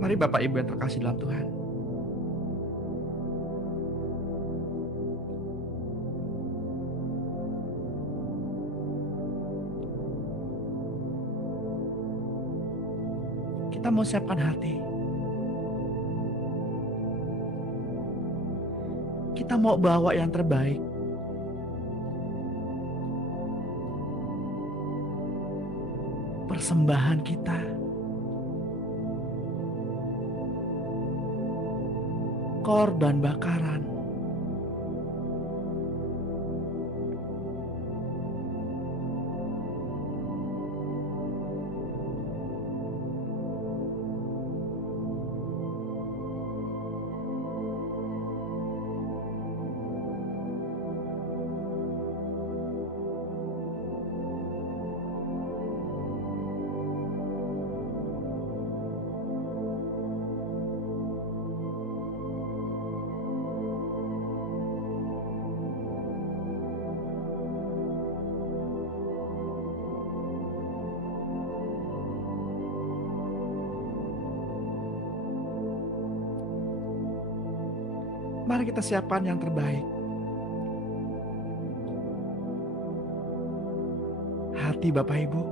Mari Bapak Ibu yang terkasih dalam Tuhan, kita mau siapkan hati. Kita mau bawa yang terbaik. Persembahan kita, korban bakaran, mari kita siapkan yang terbaik. Hati Bapak Ibu,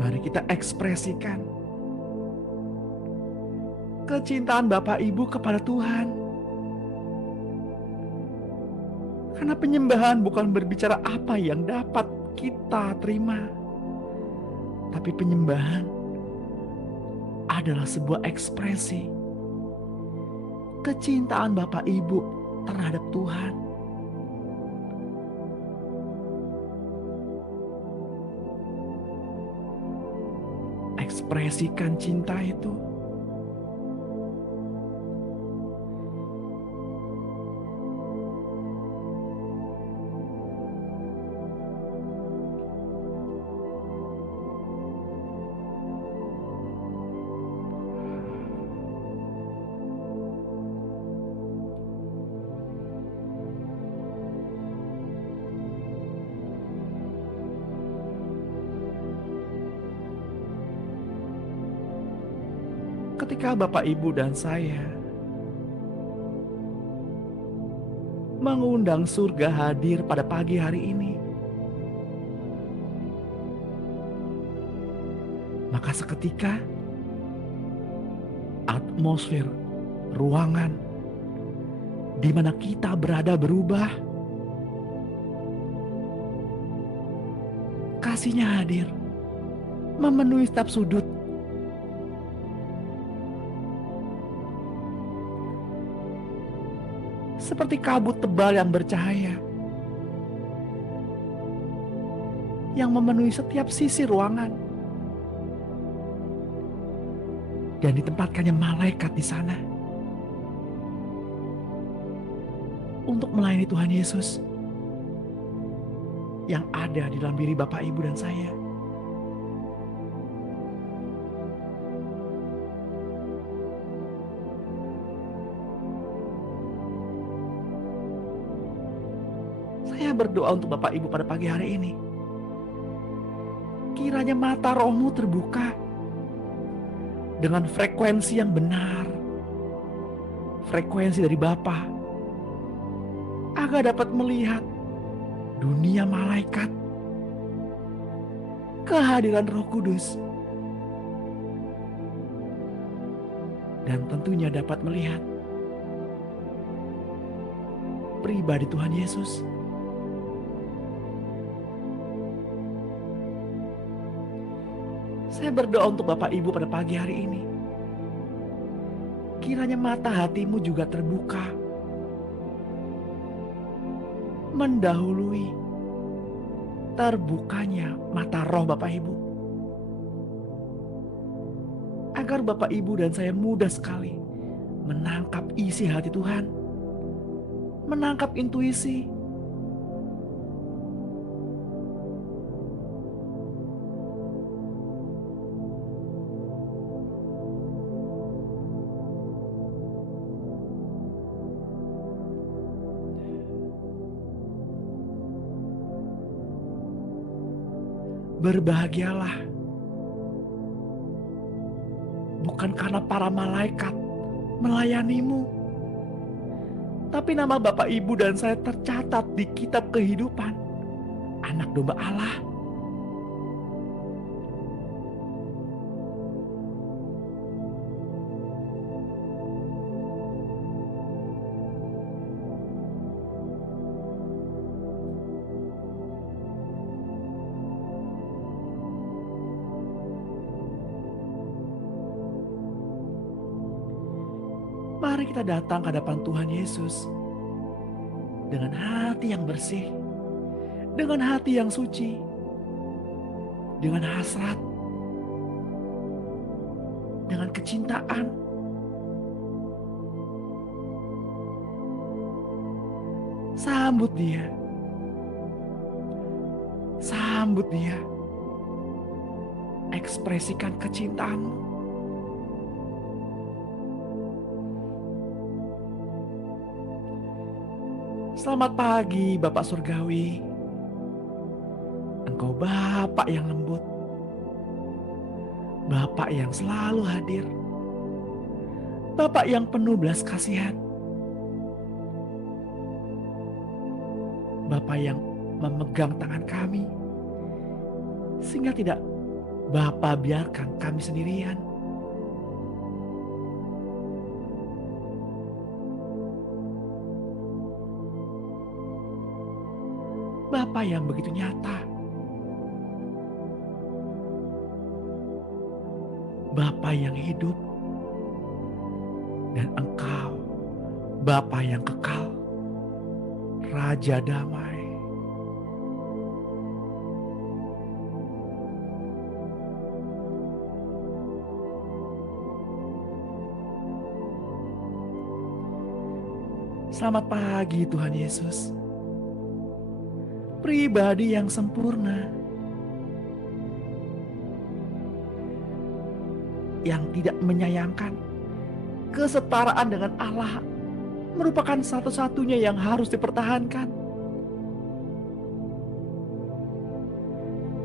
mari kita ekspresikan kecintaan Bapak Ibu kepada Tuhan. Karena penyembahan bukan berbicara apa yang dapat kita terima, tapi penyembahan adalah sebuah ekspresi kecintaan Bapak Ibu terhadap Tuhan. Ekspresikan cinta itu. Ketika Bapak Ibu dan saya mengundang surga hadir pada pagi hari ini, maka seketika atmosfer ruangan di mana kita berada berubah. Kasih-Nya hadir, memenuhi setiap sudut. Seperti kabut tebal yang bercahaya, yang memenuhi setiap sisi ruangan. Dan ditempatkannya malaikat di sana untuk melayani Tuhan Yesus yang ada di dalam diri Bapak, Ibu, dan saya. Saya berdoa untuk Bapak Ibu pada pagi hari ini. Kiranya mata rohmu terbuka dengan frekuensi yang benar. Frekuensi dari Bapa, agar dapat melihat dunia malaikat, kehadiran Roh Kudus, dan tentunya dapat melihat pribadi Tuhan Yesus. Saya berdoa untuk Bapak Ibu pada pagi hari ini. Kiranya mata hatimu juga terbuka, mendahului terbukanya mata roh Bapak Ibu, agar Bapak Ibu dan saya mudah sekali menangkap isi hati Tuhan, menangkap intuisi, berbahagialah bukan karena para malaikat melayanimu, tapi nama Bapak Ibu dan saya tercatat di kitab kehidupan anak domba Allah. Mari kita datang ke hadapan Tuhan Yesus dengan hati yang bersih, dengan hati yang suci, dengan hasrat, dengan kecintaan. Sambut Dia, sambut Dia, ekspresikan kecintaanmu. Selamat pagi Bapak Surgawi. Engkau Bapak yang lembut, Bapak yang selalu hadir, Bapak yang penuh belas kasihan, Bapak yang memegang tangan kami, sehingga tidak Bapak biarkan kami sendirian. Bapa yang begitu nyata, Bapa yang hidup, dan Engkau Bapa yang kekal, Raja damai. Selamat pagi Tuhan Yesus, pribadi yang sempurna, yang tidak menyayangkan kesetaraan dengan Allah merupakan satu-satunya yang harus dipertahankan,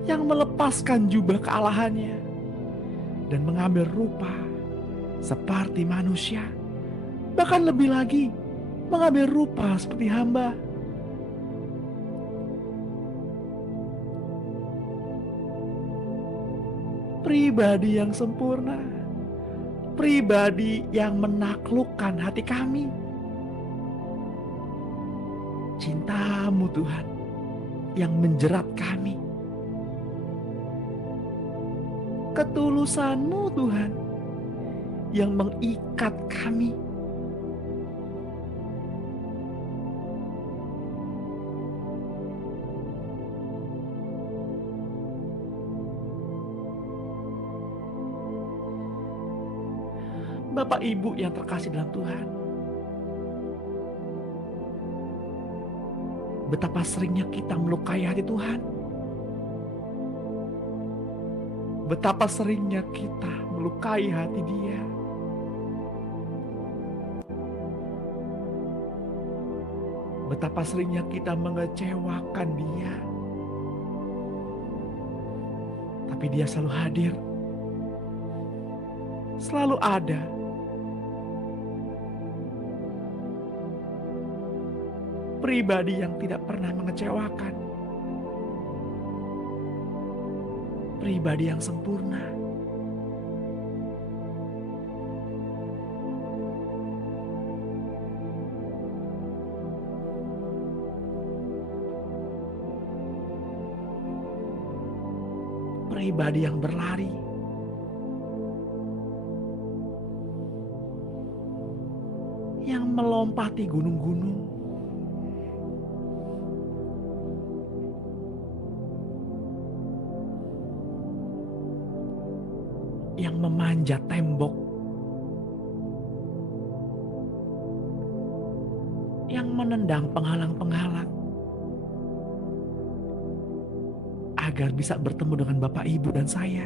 yang melepaskan jubah kealahannya dan mengambil rupa seperti manusia, bahkan lebih lagi mengambil rupa seperti hamba. Pribadi yang sempurna, pribadi yang menaklukkan hati kami. Cinta-Mu Tuhan yang menjerat kami, ketulusan-Mu Tuhan yang mengikat kami. Bapak Ibu yang terkasih dalam Tuhan, betapa seringnya kita melukai hati Tuhan. Betapa seringnya kita melukai hati Dia. Betapa seringnya kita mengecewakan Dia. Tapi Dia selalu hadir, selalu ada. Pribadi yang tidak pernah mengecewakan, pribadi yang sempurna. Pribadi yang berlari, yang melompati gunung-gunung, yang memanjat tembok, yang menendang penghalang-penghalang, agar bisa bertemu dengan Bapak, Ibu, dan saya.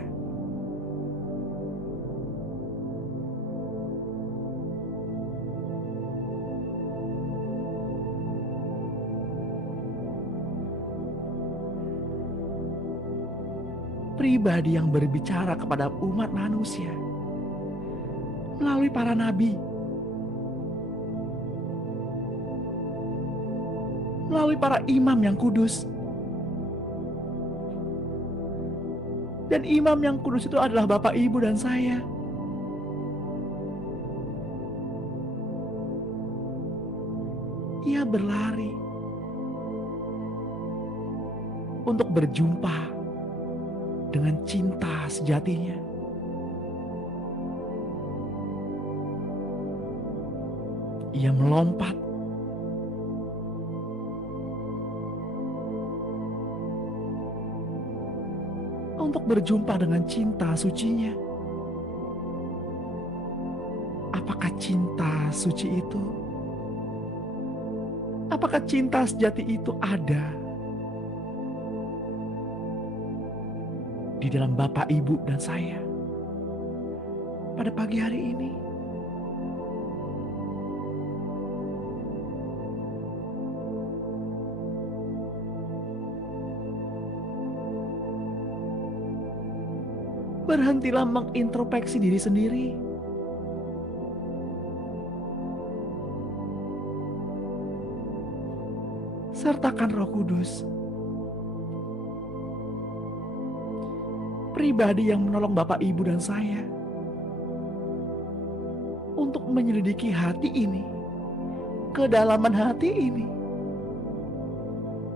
Pribadi yang berbicara kepada umat manusia melalui para nabi, melalui para imam yang kudus. Dan imam yang kudus itu adalah Bapak, Ibu, dan saya. Ia berlari untuk berjumpa dengan cinta sejatinya. Ia melompat untuk berjumpa dengan cinta sucinya. Apakah cinta suci itu? Apakah cinta sejati itu ada di dalam Bapak, Ibu, dan saya pada pagi hari ini? Berhentilah mengintrospeksi diri sendiri. Sertakan Roh Kudus, pribadi yang menolong Bapak, Ibu, dan saya untuk menyelidiki hati ini, kedalaman hati ini.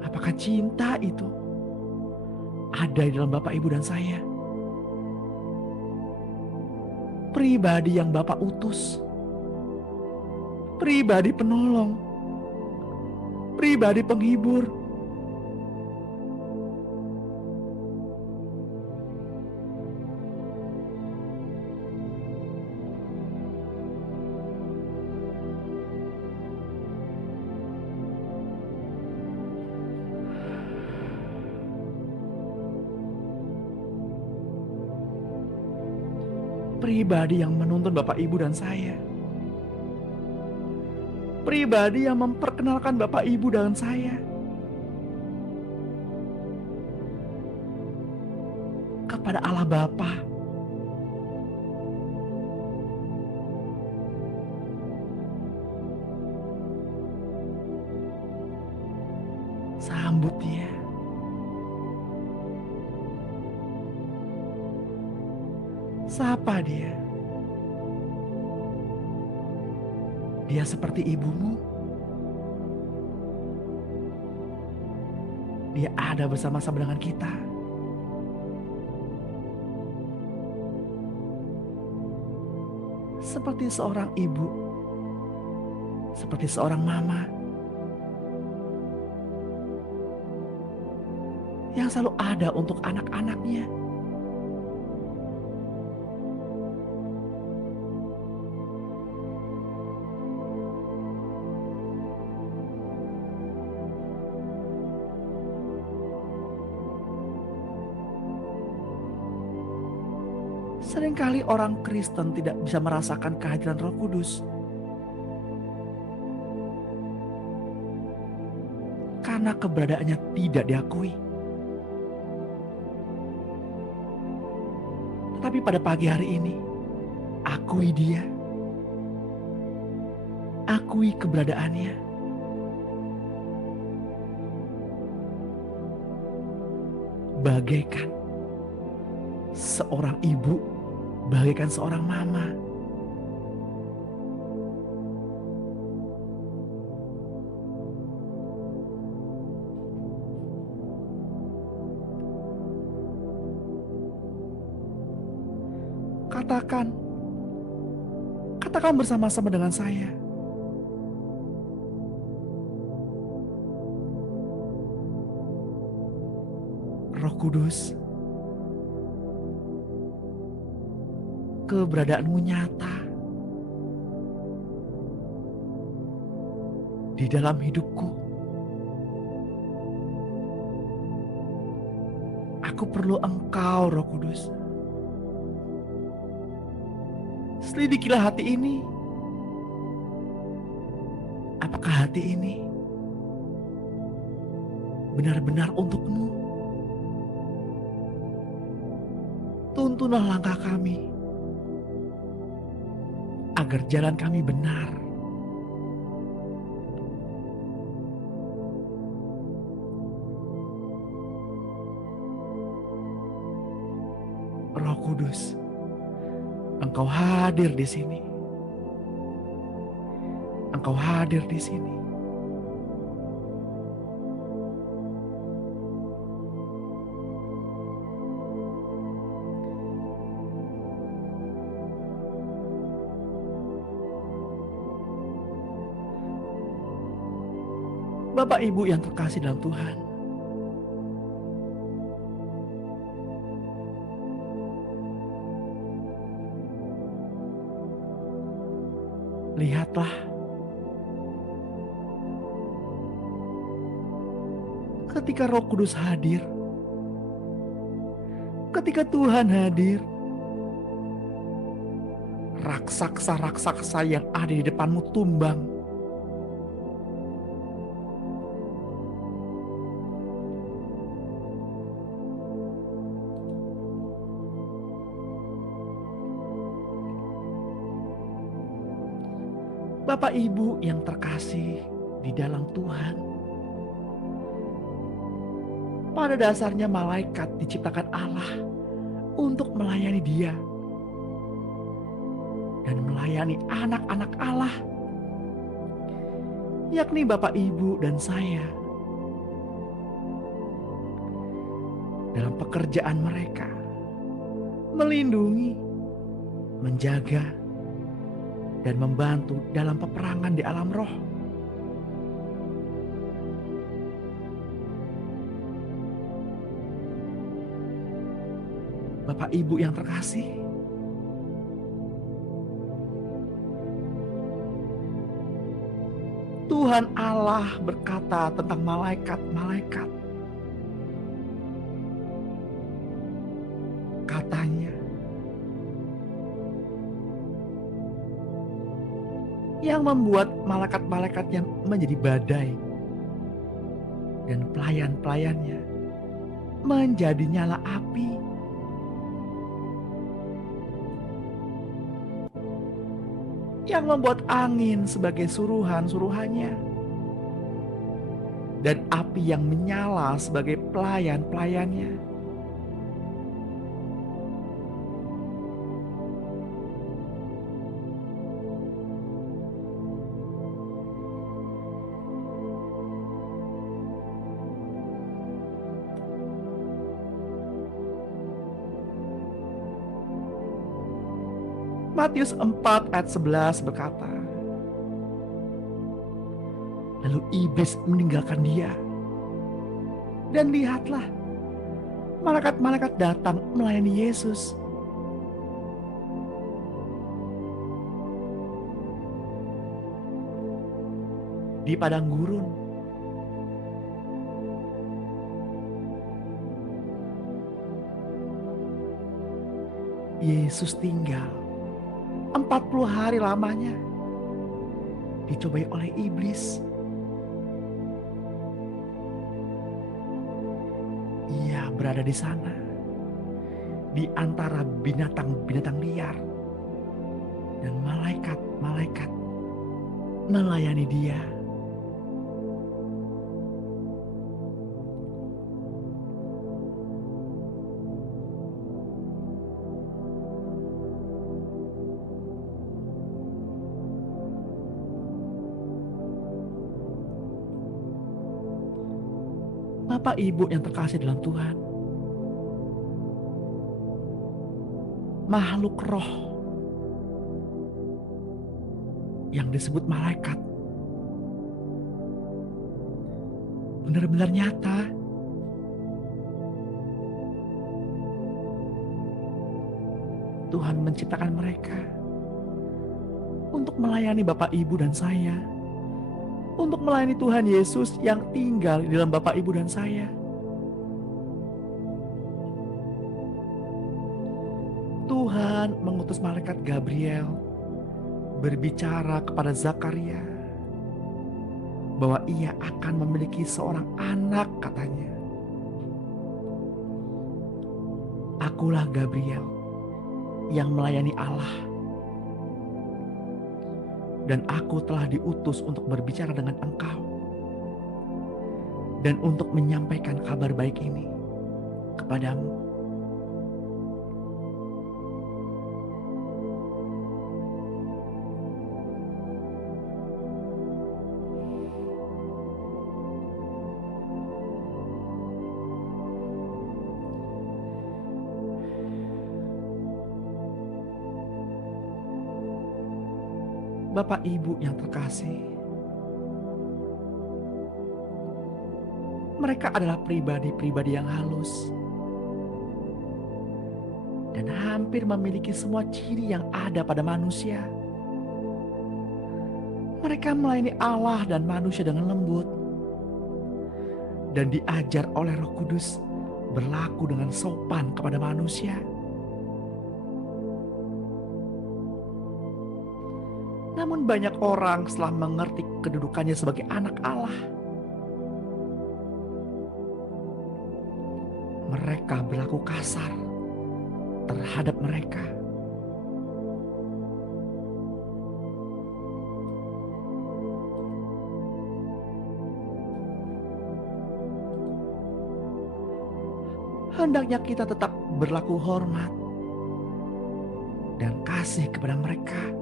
Apakah cinta itu ada di dalam Bapak, Ibu, dan saya? Pribadi yang Bapak utus, pribadi penolong, pribadi penghibur. Pribadi yang menuntun Bapak, Ibu, dan saya. Pribadi yang memperkenalkan Bapak, Ibu, dan saya kepada Allah Bapa. Sambut dia. Sapa dia. Dia seperti ibumu. Dia ada bersama-sama dengan kita. Seperti seorang ibu, seperti seorang mama yang selalu ada untuk anak-anaknya. Seringkali orang Kristen tidak bisa merasakan kehadiran Roh Kudus karena keberadaannya tidak diakui. Tetapi pada pagi hari ini, akui dia, akui keberadaannya. Bagaikan seorang ibu, bagaikan seorang mama. Katakan bersama-sama dengan saya. Roh Kudus, keberadaanmu nyata di dalam hidupku. Aku perlu Engkau, Roh Kudus. Selidikilah hati ini. Apakah hati ini benar-benar untuk-Mu? Tuntunlah langkah kami. agar jalan kami benar. Roh Kudus, Engkau hadir di sini. Engkau hadir di sini. Bapak Ibu yang terkasih dalam Tuhan, lihatlah ketika Roh Kudus hadir, ketika Tuhan hadir, raksasa-raksasa yang ada di depanmu tumbang. Bapak Ibu yang terkasih di dalam Tuhan, pada dasarnya malaikat diciptakan Allah untuk melayani Dia dan melayani anak-anak Allah, yakni Bapak Ibu dan saya, dalam pekerjaan mereka, melindungi, menjaga, dan membantu dalam peperangan di alam roh. Bapak Ibu yang terkasih, Tuhan Allah berkata tentang malaikat-malaikat. Katanya, yang membuat malaikat-malaikatnya menjadi badai dan pelayan-pelayannya menjadi nyala api. Yang membuat angin sebagai suruhan-suruhannya dan api yang menyala sebagai pelayan-pelayannya. Matius 4 ayat 11 berkata, lalu iblis meninggalkan dia. Dan lihatlah, malaikat-malaikat datang melayani Yesus. Di padang gurun, Yesus tinggal 40 hari lamanya, dicobai oleh iblis. Ia berada di sana, di antara binatang-binatang liar, dan malaikat-malaikat melayani dia. Bapak Ibu yang terkasih dalam Tuhan, makhluk roh yang disebut malaikat benar-benar nyata. Tuhan menciptakan mereka untuk melayani Bapak Ibu dan saya, untuk melayani Tuhan Yesus yang tinggal di dalam Bapak Ibu dan saya. Tuhan mengutus malaikat Gabriel berbicara kepada Zakaria bahwa ia akan memiliki seorang anak, katanya. Akulah Gabriel yang melayani Allah. Dan aku telah diutus untuk berbicara dengan engkau dan untuk menyampaikan kabar baik ini kepadamu. Bapak Ibu yang terkasih, mereka adalah pribadi-pribadi yang halus dan hampir memiliki semua ciri yang ada pada manusia. Mereka melayani Allah dan manusia dengan lembut dan diajar oleh Roh Kudus berlaku dengan sopan kepada manusia. Namun banyak orang setelah mengerti kedudukannya sebagai anak Allah, mereka berlaku kasar terhadap mereka. Hendaknya kita tetap berlaku hormat dan kasih kepada mereka.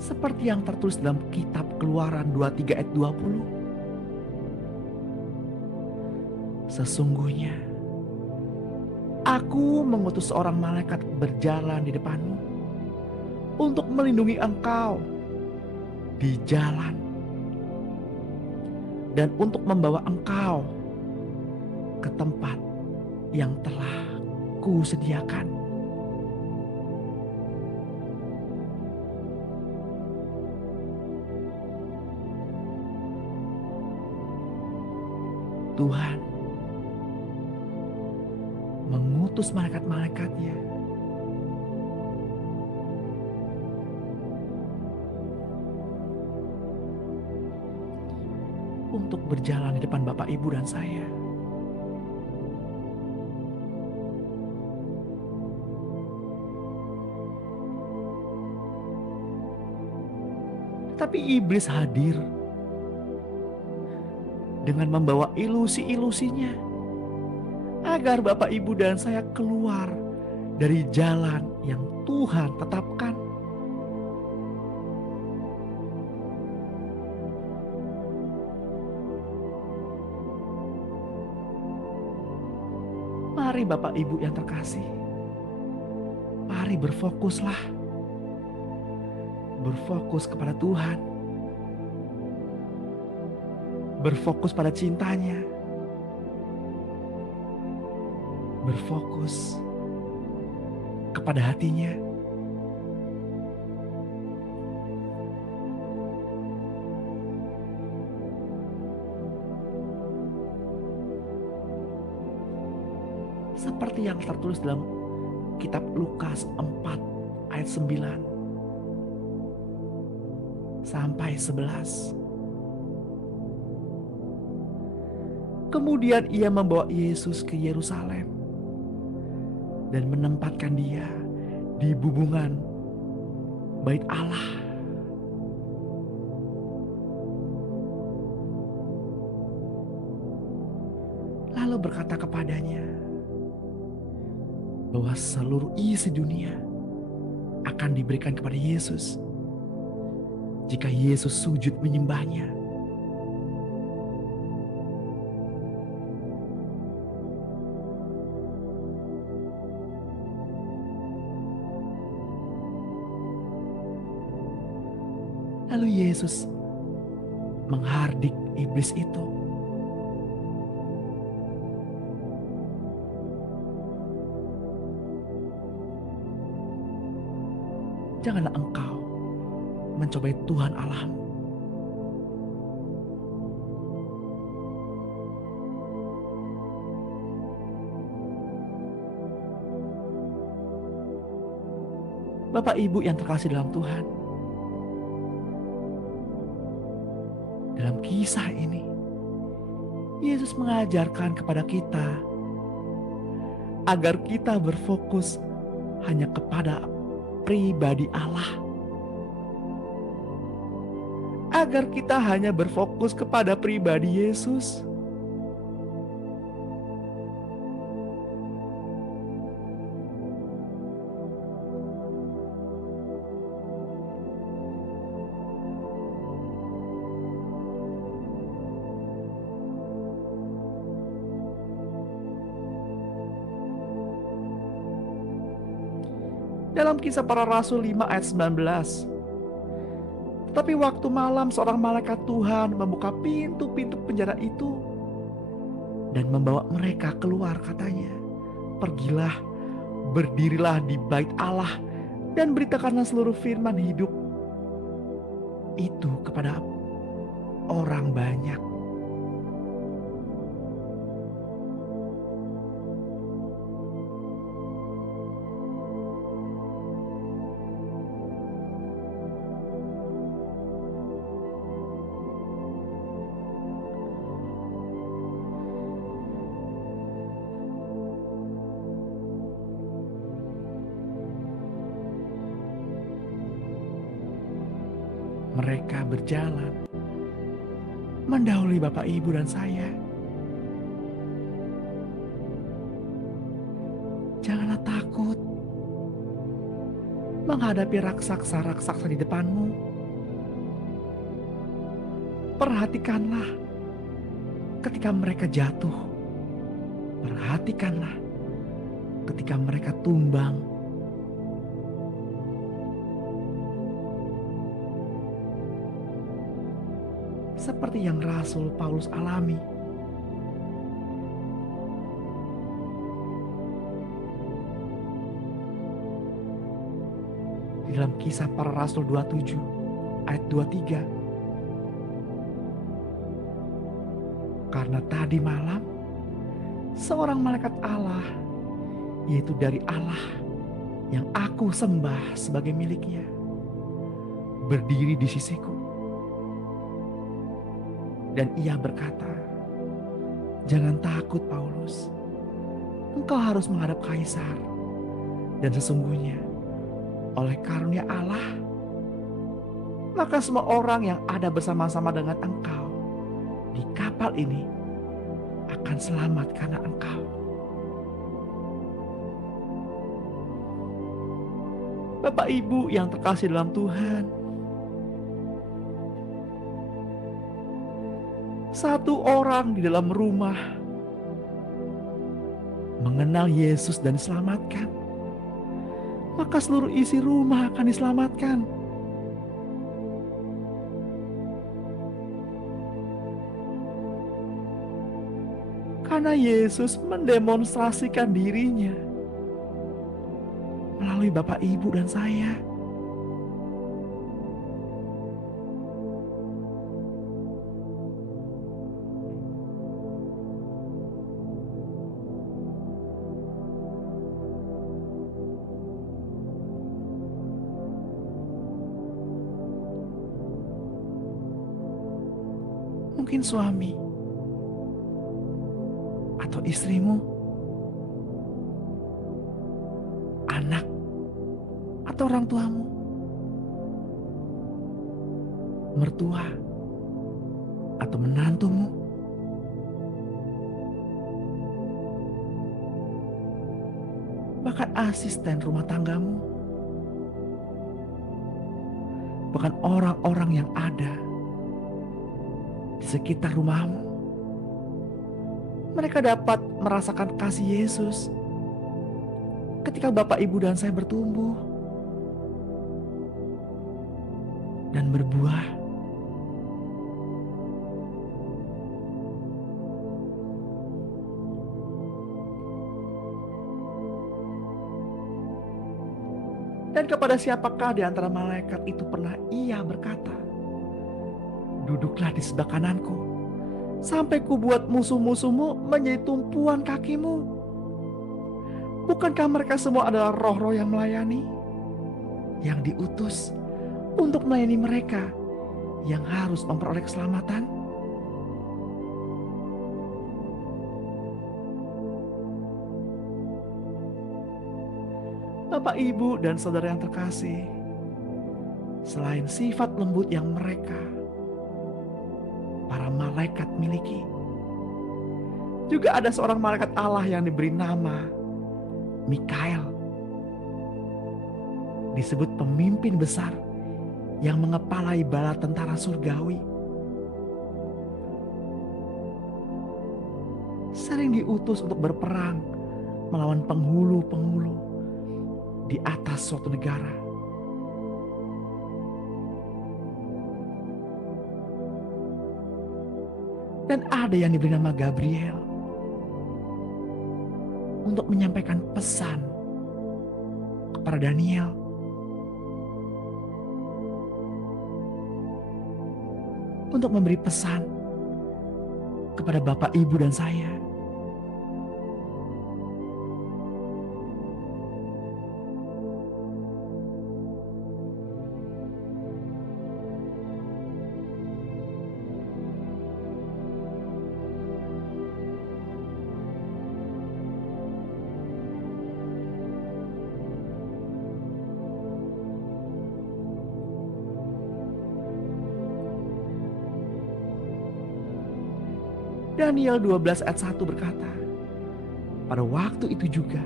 Seperti yang tertulis dalam kitab Keluaran 23 ayat 20. Sesungguhnya aku mengutus seorang malaikat berjalan di depanmu untuk melindungi engkau di jalan dan untuk membawa engkau ke tempat yang telah kusediakan. Tuhan mengutus malaikat-malaikatnya untuk berjalan di depan Bapak, Ibu, dan saya. Tapi iblis hadir dengan membawa ilusi-ilusinya agar Bapak, Ibu, dan saya keluar dari jalan yang Tuhan tetapkan. Mari Bapak, Ibu yang terkasih, mari berfokuslah. Berfokus kepada Tuhan. Berfokus pada cintanya. Berfokus kepada hatinya. Seperti yang tertulis dalam kitab Lukas 4 ayat 9 sampai 11. Kemudian ia membawa Yesus ke Yerusalem dan menempatkan dia di bubungan bait Allah. Lalu berkata kepadanya bahwa seluruh isi dunia akan diberikan kepada Yesus jika Yesus sujud menyembahnya. Lalu Yesus menghardik iblis itu. Janganlah engkau mencobai Tuhan Allahmu. Bapak, Ibu yang terkasih dalam Tuhan, dalam kisah ini Yesus mengajarkan kepada kita agar kita berfokus hanya kepada pribadi Allah, agar kita hanya berfokus kepada pribadi Yesus. Dalam Kisah Para Rasul 5 ayat 19, tetapi waktu malam seorang malaikat Tuhan membuka pintu-pintu penjara itu dan membawa mereka keluar, katanya, pergilah, berdirilah di bait Allah dan beritakanlah seluruh firman hidup itu kepada orang banyak. Mereka berjalan mendahului Bapak, Ibu, dan saya. Janganlah takut menghadapi raksasa-raksasa di depanmu. Perhatikanlah ketika mereka jatuh. Perhatikanlah ketika mereka tumbang. Seperti yang Rasul Paulus alami. Di dalam Kisah Para Rasul 27 ayat 23. Karena tadi malam seorang malaikat Allah, yaitu dari Allah yang aku sembah sebagai miliknya, berdiri di sisiku. Dan ia berkata, "Jangan takut Paulus, engkau harus menghadap Kaisar. Dan sesungguhnya oleh karunia Allah, maka semua orang yang ada bersama-sama dengan engkau di kapal ini akan selamat karena engkau." Bapak, Ibu yang terkasih dalam Tuhan, satu orang di dalam rumah mengenal Yesus dan diselamatkan, maka seluruh isi rumah akan diselamatkan. Karena Yesus mendemonstrasikan dirinya melalui Bapak, Ibu, dan saya. Mungkin suami atau istrimu, anak atau orang tuamu, mertua atau menantumu, bahkan asisten rumah tanggamu, bahkan orang-orang yang ada di sekitar rumahmu. Mereka dapat merasakan kasih Yesus ketika Bapak, Ibu, dan saya bertumbuh dan berbuah. Dan kepada siapakah di antara malaikat itu pernah ia berkata, "Duduklah di sebelah kananku, sampai kubuat musuh-musuhmu menjadi tumpuan kakimu"? Bukankah mereka semua adalah roh-roh yang melayani, yang diutus untuk melayani mereka yang harus memperoleh keselamatan? Bapak, Ibu, dan saudara yang terkasih, selain sifat lembut yang mereka, para malaikat miliki, juga ada seorang malaikat Allah yang diberi nama Mikael. Disebut pemimpin besar yang mengepalai bala tentara surgawi. Sering diutus untuk berperang melawan penghulu-penghulu di atas suatu negara. Dan ada yang diberi nama Gabriel untuk menyampaikan pesan kepada Daniel. Untuk memberi pesan kepada Bapak, Ibu, dan saya. Daniel 12 ayat 1 berkata, pada waktu itu juga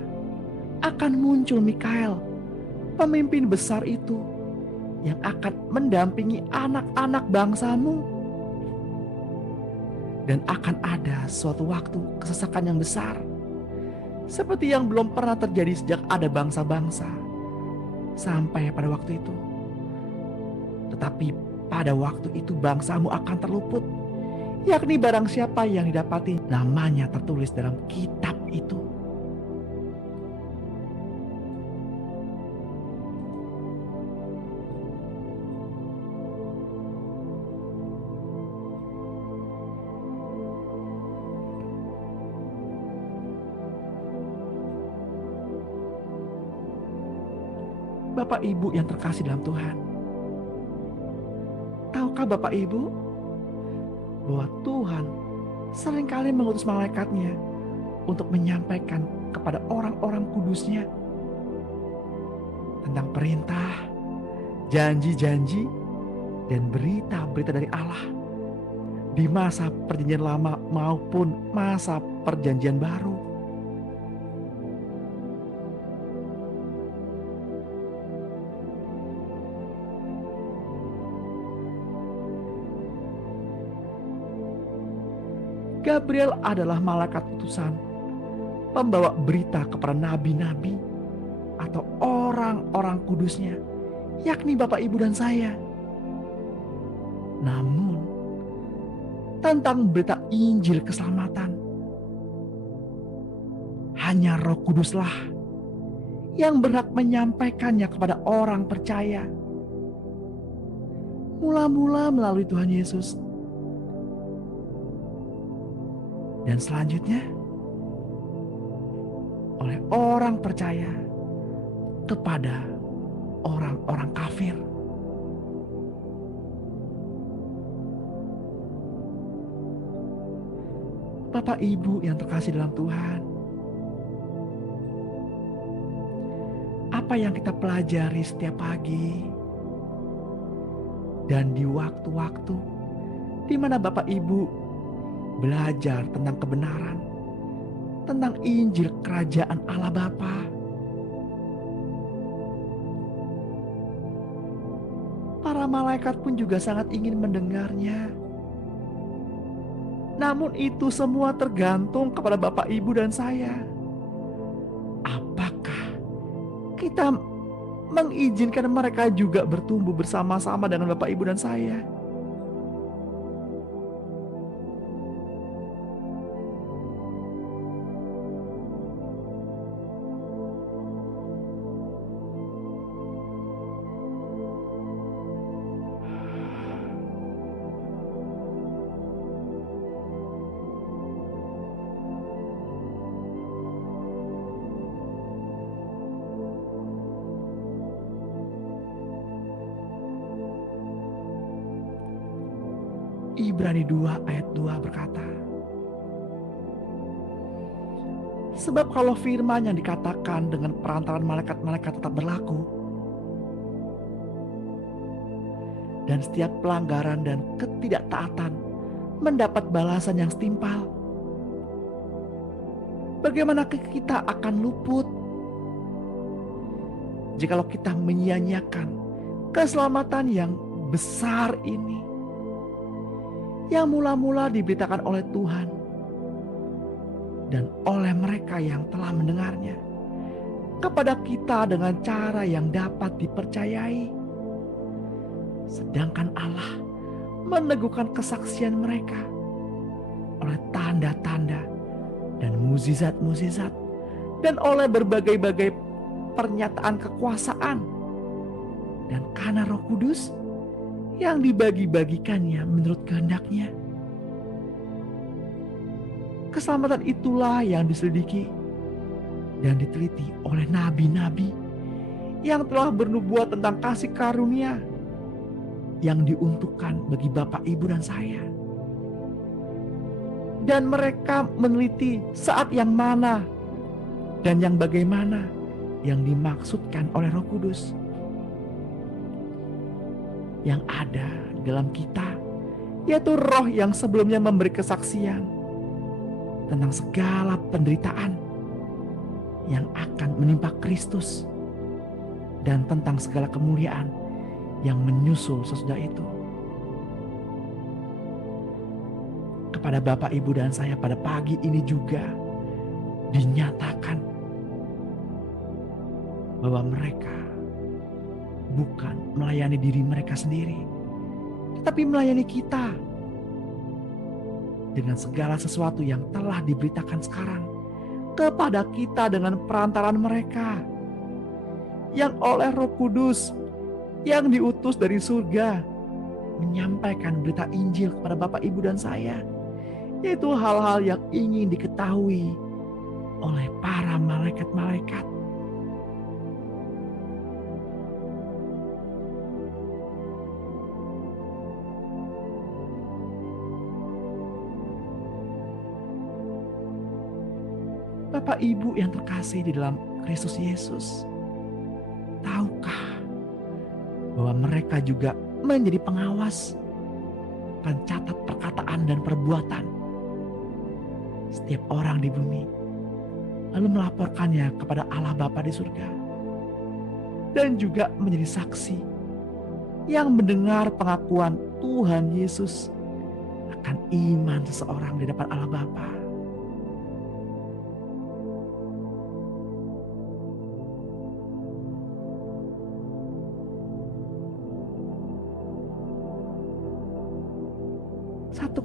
akan muncul Mikael, pemimpin besar itu, yang akan mendampingi anak-anak bangsamu. Dan akan ada suatu waktu kesesakan yang besar, seperti yang belum pernah terjadi sejak ada bangsa-bangsa sampai pada waktu itu. Tetapi pada waktu itu bangsamu akan terluput, yakni barang siapa yang didapati namanya tertulis dalam kitab itu. Bapak, Ibu yang terkasih dalam Tuhan, tahukah Bapak, Ibu bahwa Tuhan seringkali mengutus malaikatnya untuk menyampaikan kepada orang-orang kudusnya tentang perintah, janji-janji, dan berita-berita dari Allah di masa perjanjian lama maupun masa perjanjian baru. Gabriel adalah malaikat utusan, pembawa berita kepada nabi-nabi atau orang-orang kudusnya, yakni Bapak, Ibu, dan saya. Namun, tentang berita Injil keselamatan, hanya Roh Kuduslah yang berhak menyampaikannya kepada orang percaya. Mula-mula melalui Tuhan Yesus, dan selanjutnya oleh orang percaya kepada orang-orang kafir. Bapak, Ibu yang terkasih dalam Tuhan, apa yang kita pelajari setiap pagi dan di waktu-waktu di mana Bapak, Ibu belajar tentang kebenaran, tentang Injil Kerajaan Allah Bapa. Para malaikat pun juga sangat ingin mendengarnya. Namun itu semua tergantung kepada Bapak, Ibu, dan saya. Apakah kita mengizinkan mereka juga bertumbuh bersama-sama dengan Bapak, Ibu, dan saya? Ibrani 2 ayat 2 berkata, Sebab kalau firman yang dikatakan dengan perantaran malaikat-malaikat tetap berlaku, dan setiap pelanggaran dan ketidaktaatan mendapat balasan yang setimpal, bagaimana kita akan luput jikalau kita menyia-nyiakan keselamatan yang besar ini, yang mula-mula diberitakan oleh Tuhan dan oleh mereka yang telah mendengarnya kepada kita dengan cara yang dapat dipercayai, sedangkan Allah meneguhkan kesaksian mereka oleh tanda-tanda dan mukjizat-mukjizat dan oleh berbagai-bagai pernyataan kekuasaan, dan karena Roh Kudus yang dibagi-bagikannya menurut kehendaknya. Keselamatan itulah yang diselidiki dan diteliti oleh nabi-nabi yang telah bernubuat tentang kasih karunia yang diuntukkan bagi Bapak, Ibu, dan saya. Dan mereka meneliti saat yang mana dan yang bagaimana yang dimaksudkan oleh Roh Kudus yang ada dalam kita, yaitu Roh yang sebelumnya memberi kesaksian tentang segala penderitaan yang akan menimpa Kristus dan tentang segala kemuliaan yang menyusul sesudah itu. Kepada Bapak, Ibu, dan saya pada pagi ini juga dinyatakan bahwa mereka bukan melayani diri mereka sendiri, tetapi melayani kita dengan segala sesuatu yang telah diberitakan sekarang kepada kita dengan perantaran mereka, yang oleh Roh Kudus yang diutus dari surga menyampaikan berita Injil kepada Bapak, Ibu, dan saya, yaitu hal-hal yang ingin diketahui oleh para malaikat-malaikat. Bapak, Ibu yang terkasih di dalam Kristus Yesus, tahukah bahwa mereka juga menjadi pengawas, pencatat perkataan dan perbuatan setiap orang di bumi, lalu melaporkannya kepada Allah Bapa di surga, dan juga menjadi saksi yang mendengar pengakuan Tuhan Yesus akan iman seseorang di depan Allah Bapa.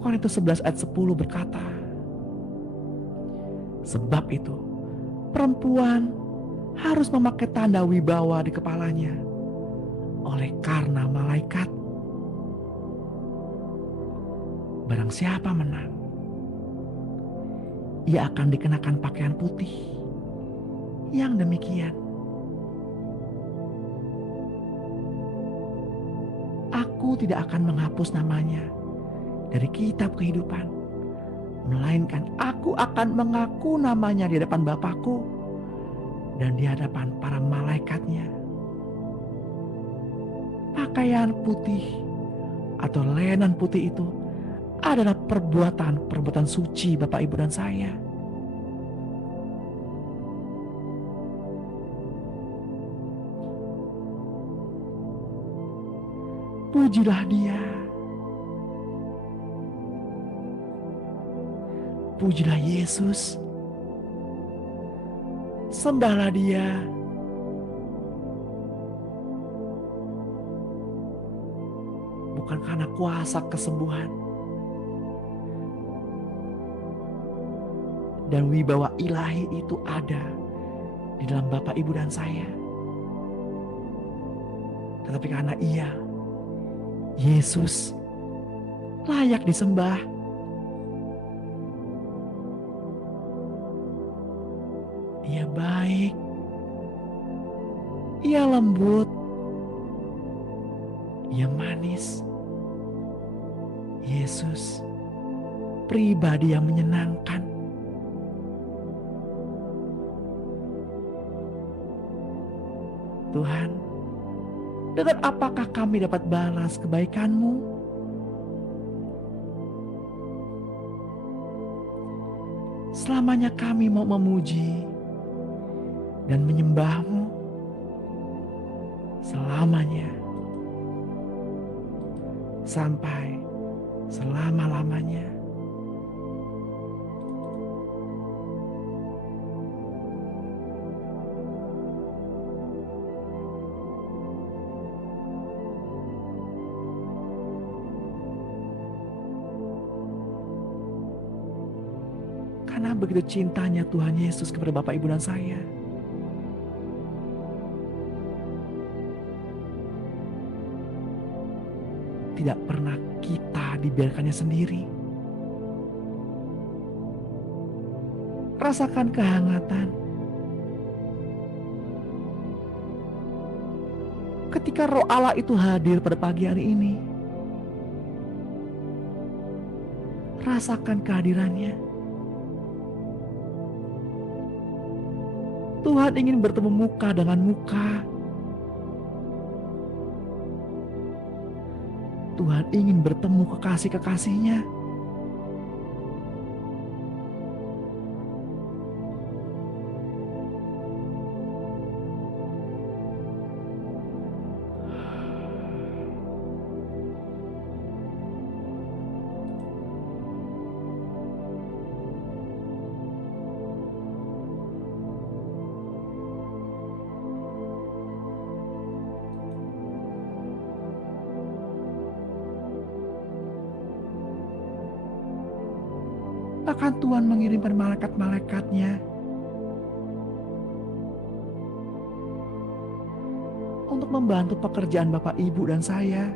Korintus 11 ayat 10 berkata, sebab itu perempuan harus memakai tanda wibawa di kepalanya oleh karena malaikat. Barang siapa menang, ia akan dikenakan pakaian putih yang demikian. Aku tidak akan menghapus namanya dari kitab kehidupan, melainkan aku akan mengaku namanya di hadapan Bapakku dan di hadapan para malaikatnya. Pakaian putih atau lenan putih itu adalah perbuatan suci Bapak, Ibu, dan saya. Pujilah Dia. Pujilah Yesus, sembahlah Dia. Bukan karena kuasa kesembuhan dan wibawa ilahi itu ada di dalam Bapak, Ibu, dan saya, tetapi karena Ia, Yesus, layak disembah. Ia baik, Ia lembut, Ia manis. Yesus, pribadi yang menyenangkan. Tuhan, dengan apakah kami dapat balas kebaikan-Mu? Selamanya kami mau memuji dan menyembah-Mu, selamanya, sampai selama-lamanya. Karena begitu cintanya Tuhan Yesus kepada Bapak, Ibu, dan saya. Tidak pernah kita dibiarkannya sendiri. Rasakan kehangatan ketika Roh Allah itu hadir pada pagi hari ini. Rasakan kehadirannya. Tuhan ingin bertemu muka dengan muka. Tuhan ingin bertemu kekasih-kekasihnya. Bahkan Tuhan mengirimkan malaikat-malaikatnya untuk membantu pekerjaan Bapak, Ibu, dan saya.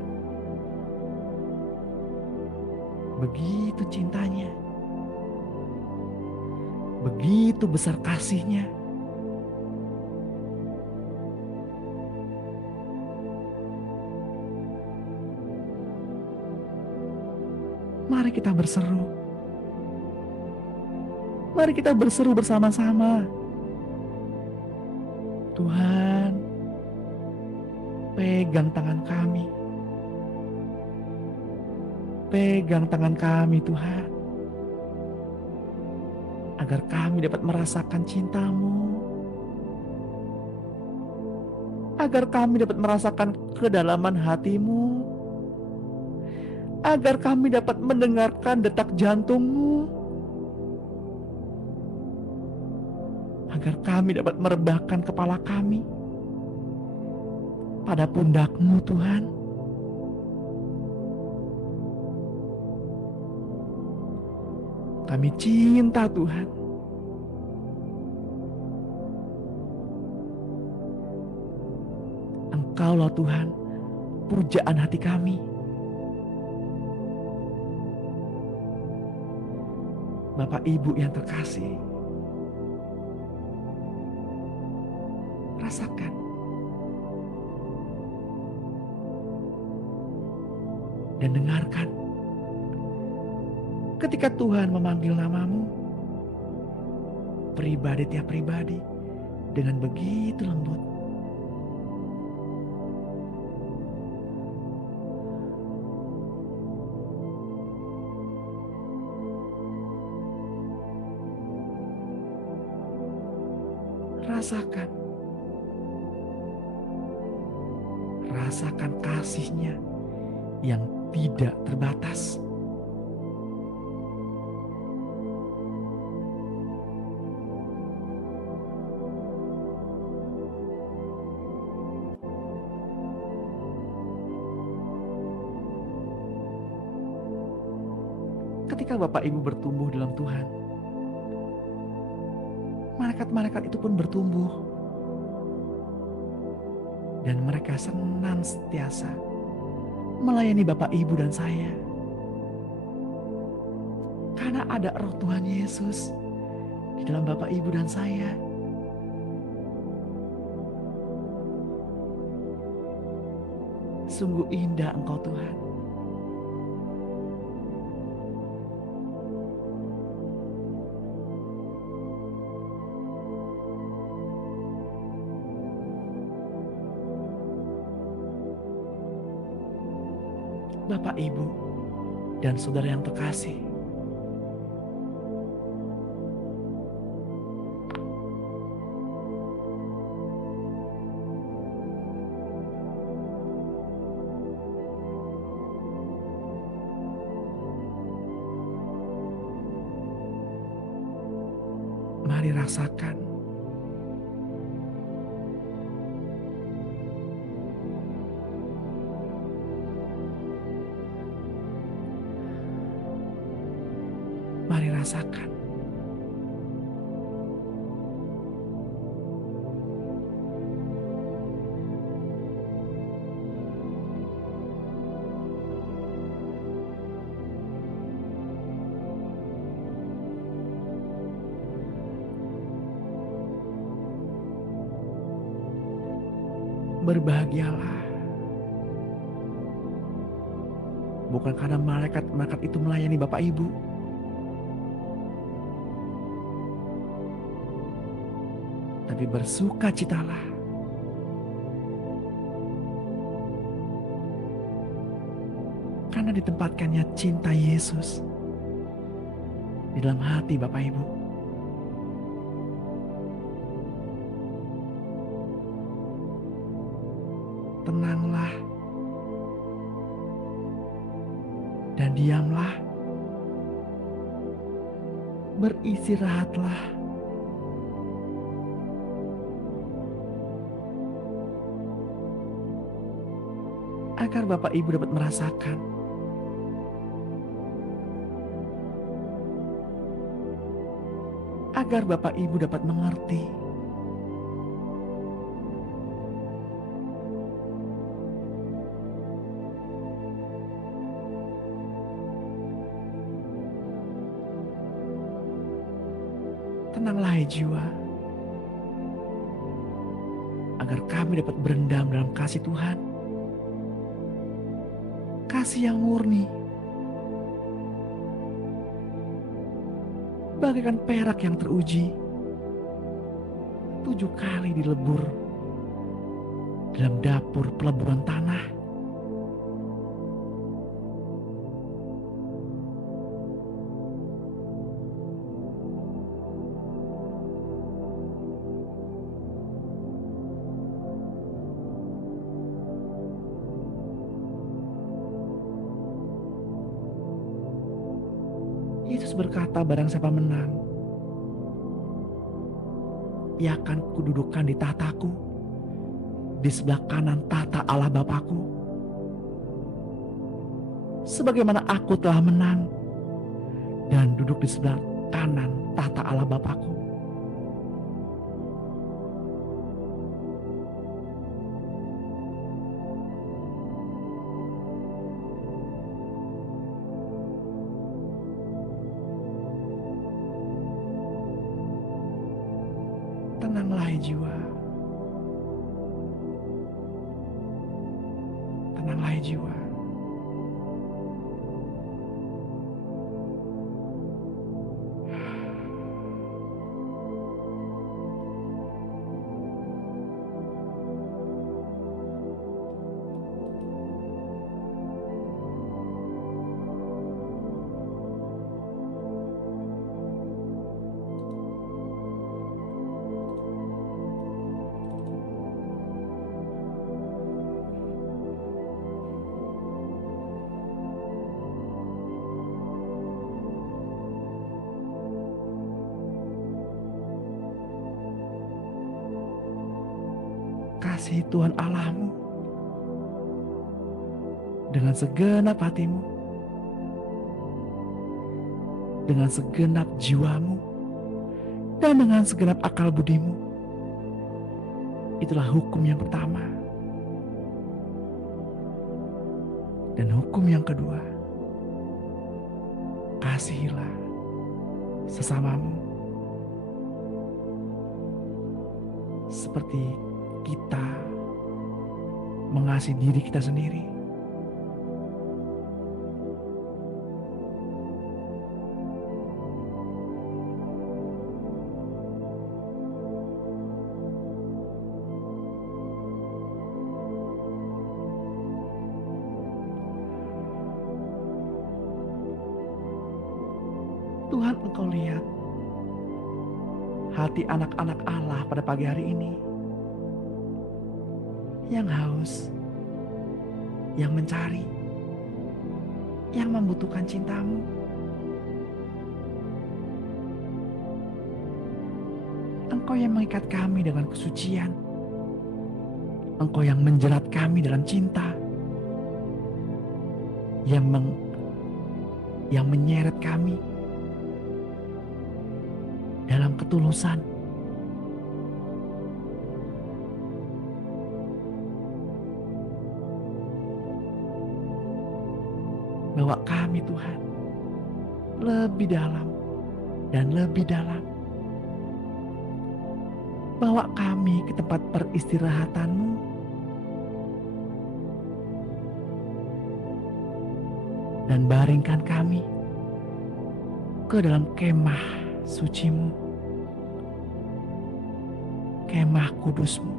Begitu cintanya, begitu besar kasihnya. Mari kita berseru. Mari kita berseru bersama-sama. Tuhan, pegang tangan kami. Pegang tangan kami, Tuhan. Agar kami dapat merasakan cinta-Mu. Agar kami dapat merasakan kedalaman hati-Mu. Agar kami dapat mendengarkan detak jantung-Mu. Agar kami dapat merebahkan kepala kami pada pundak-Mu, Tuhan. Kami cinta Tuhan. Engkaulah Tuhan, pujaan hati kami. Bapak, Ibu yang terkasih, rasakan dan dengarkan ketika Tuhan memanggil namamu, pribadi tiap pribadi, dengan begitu lembut. Rasakan. Rasakan kasih-Nya yang tidak terbatas. Ketika Bapak Ibu bertumbuh dalam Tuhan, malaikat-malaikat itu pun bertumbuh. Dan mereka senantiasa melayani Bapak, Ibu, dan saya. Karena ada Roh Tuhan Yesus di dalam Bapak, Ibu, dan saya. Sungguh indah Engkau Tuhan. Bapak, Ibu, dan saudara yang terkasih, mari rasakan mari rasakan berbahagialah, bukan karena malaikat-malaikat itu melayani Bapak Ibu, tapi bersukacitalah karena ditempatkannya cinta Yesus di dalam hati Bapak Ibu. Tenanglah dan diamlah, beristirahatlah, agar Bapak Ibu dapat merasakan agar Bapak Ibu dapat mengerti tenanglah hai jiwa, agar kami dapat berendam dalam kasih Tuhan, kasih yang murni, bagaikan perak yang teruji 7 kali dilebur dalam dapur peleburan tanah. Yesus berkata, barang siapa menang, ia akan kududukan di tahtaku, di sebelah kanan tahta Allah Bapakku. Sebagaimana aku telah menang dan duduk di sebelah kanan tahta Allah Bapakku. Tenanglah hai jiwa, tenanglah hai jiwa. Kasih Tuhan Allahmu dengan segenap hatimu, dengan segenap jiwamu, dan dengan segenap akal budimu. Itulah hukum yang pertama. Dan hukum yang kedua, kasihilah sesamamu seperti kita mengasihi diri kita sendiri. Tuhan, Engkau lihat hati anak-anak Allah pada pagi hari ini yang haus, yang mencari, yang membutuhkan cinta-Mu. Engkau yang mengikat kami dengan kesucian. Engkau yang menjerat kami dalam cinta. Yang menyeret kami dalam ketulusan. Bawa kami, Tuhan, lebih dalam dan lebih dalam. Bawa kami ke tempat peristirahatan-Mu. Dan baringkan kami ke dalam kemah suci-Mu, kemah kudus-Mu.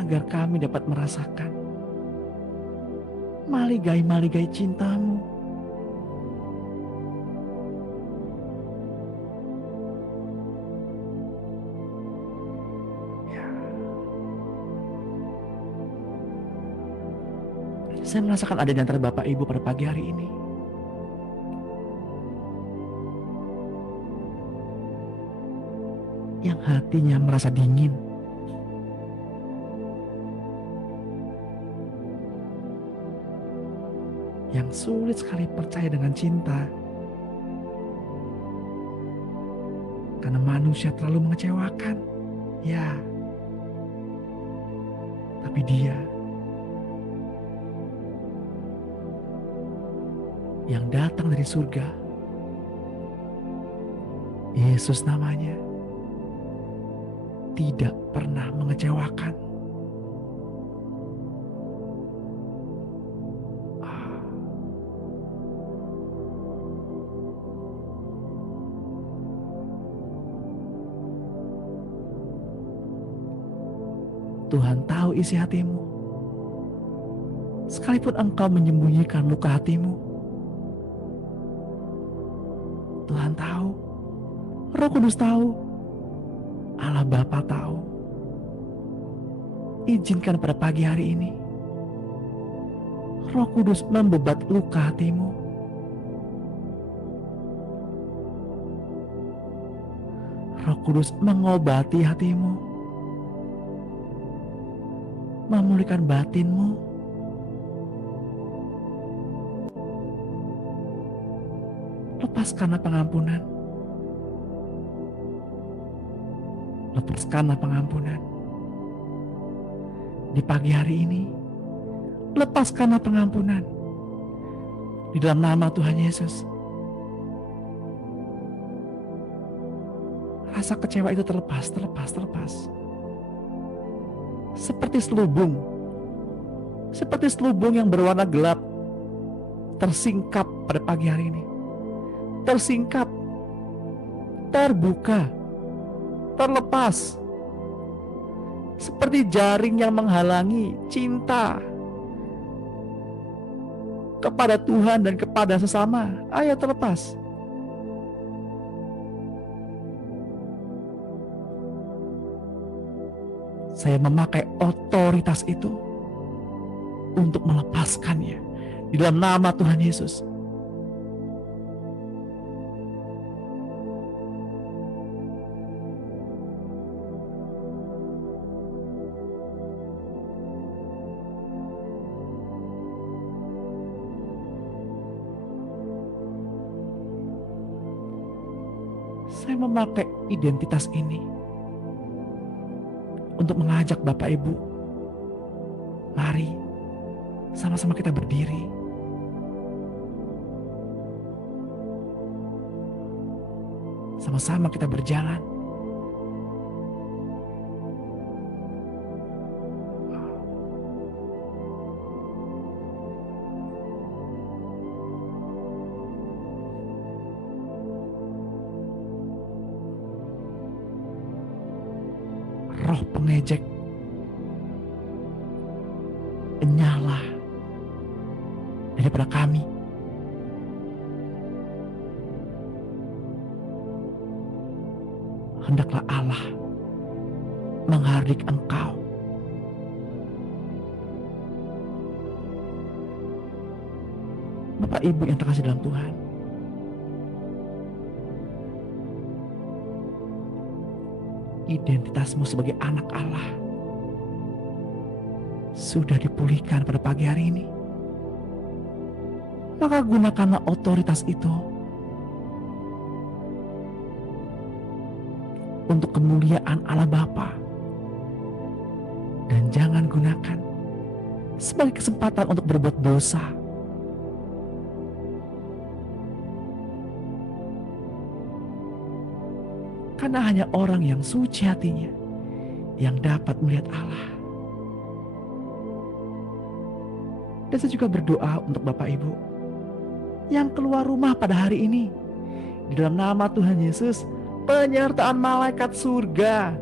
Agar kami dapat merasakan maligai-maligai cinta-Mu. Saya merasakan ada di antara Bapak Ibu pada pagi hari ini yang hatinya merasa dingin, yang sulit sekali percaya dengan cinta karena manusia terlalu mengecewakan. Ya, tapi Dia yang datang dari surga, Yesus namanya, tidak pernah mengecewakan. Tuhan tahu isi hatimu. Sekalipun engkau menyembunyikan luka hatimu, Tuhan tahu, Roh Kudus tahu, Allah Bapa tahu. Izinkan pada pagi hari ini Roh Kudus membebat luka hatimu. Roh Kudus mengobati hatimu, memulihkan batinmu. Lepaskanlah pengampunan. Lepaskanlah pengampunan. Di pagi hari ini, lepaskanlah pengampunan. Di dalam nama Tuhan Yesus. Rasa kecewa itu terlepas. Seperti selubung yang berwarna gelap, tersingkap pada pagi hari ini. Tersingkap, terbuka, terlepas. Seperti jaring yang menghalangi cinta kepada Tuhan dan kepada sesama. Ayo terlepas. Saya memakai otoritas itu untuk melepaskannya di dalam nama Tuhan Yesus. Saya memakai identitas ini untuk mengajak Bapak Ibu, mari sama-sama kita berdiri. Sama-sama kita berjalan. Roh pengejek, enyahlah daripada kami. Hendaklah Allah menghardik Engkau. Bapak Ibu yang terkasih dalam Tuhan, identitasmu sebagai anak Allah sudah dipulihkan pada pagi hari ini. Maka gunakanlah otoritas itu untuk kemuliaan Allah Bapa, dan jangan gunakan sebagai kesempatan untuk berbuat dosa. Karena hanya orang yang suci hatinya yang dapat melihat Allah. Dan saya juga berdoa untuk Bapak Ibu yang keluar rumah pada hari ini. Di dalam nama Tuhan Yesus, penyertaan malaikat surga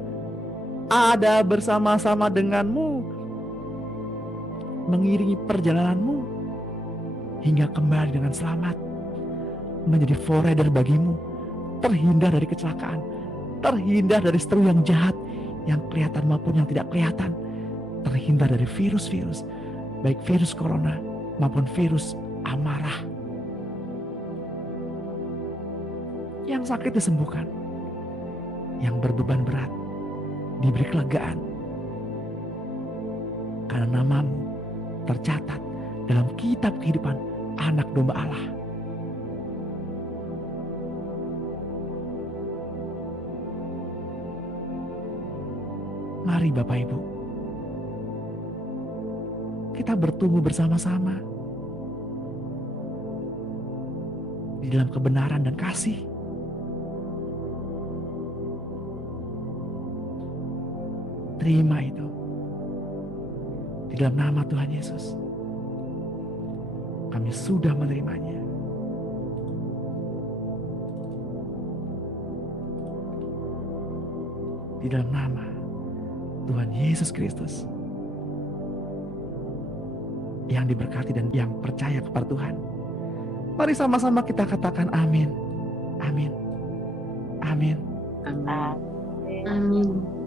ada bersama-sama denganmu, mengiringi perjalananmu hingga kembali dengan selamat, menjadi forerunner bagimu, terhindar dari kecelakaan, terhindar dari seteru yang jahat, yang kelihatan maupun yang tidak kelihatan, terhindar dari virus-virus, baik virus corona maupun virus amarah. Yang sakit disembuhkan, yang berbeban berat diberi kelegaan, karena namamu tercatat dalam kitab kehidupan anak domba Allah. Mari Bapak Ibu, kita bertumbuh bersama-sama di dalam kebenaran dan kasih. Terima itu di dalam nama Tuhan Yesus. Kami sudah menerimanya. Di dalam nama Tuhan Yesus Kristus, yang diberkati dan yang percaya kepada Tuhan, mari sama-sama kita katakan amin. Amin. Amin. Amin. Amin.